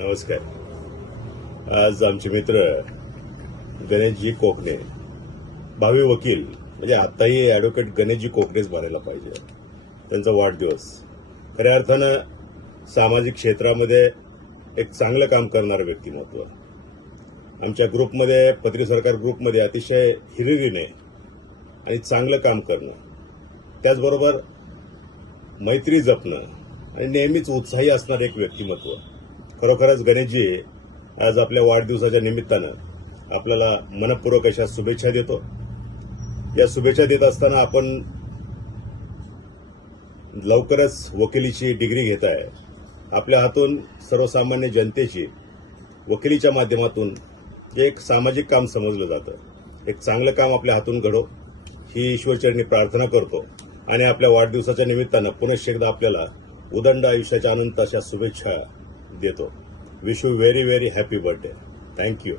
नमस्कार. आज आमचे मित्र गणेशजी कोकणे, भावी वकील, म्हणजे आताही ॲडव्होकेट गणेशजी कोकणेच भरायला पाहिजे, त्यांचा वाढदिवस. खऱ्या अर्थानं सामाजिक क्षेत्रामध्ये एक चांगलं काम करणारं व्यक्तिमत्व. आमच्या ग्रुपमध्ये, पत्री सरकार ग्रुपमध्ये अतिशय हिरिरीने आणि चांगलं काम करणं, त्याचबरोबर मैत्री जपणं आणि नेहमीच उत्साही असणारं एक व्यक्तिमत्व. खरोखरच गणेशजी आज आपल्या वाढदिवसाच्या निमित्तानं आपल्याला मनपूर्वक अशा शुभेच्छा देतो. या शुभेच्छा देत असताना आपण लवकरच वकिलीची डिग्री घेताय. आपल्या हातून सर्वसामान्य जनतेची वकिलीच्या माध्यमातून जे एक सामाजिक काम समजलं जातं, एक चांगलं काम आपल्या हातून घडो ही ईश्वरचरणी प्रार्थना करतो आणि आपल्या वाढदिवसाच्या निमित्तानं पुनश्च एकदा आपल्याला उदंड आयुष्याच्या अनंत अशा शुभेच्छा देतो. Wish you very very happy birthday. Thank you.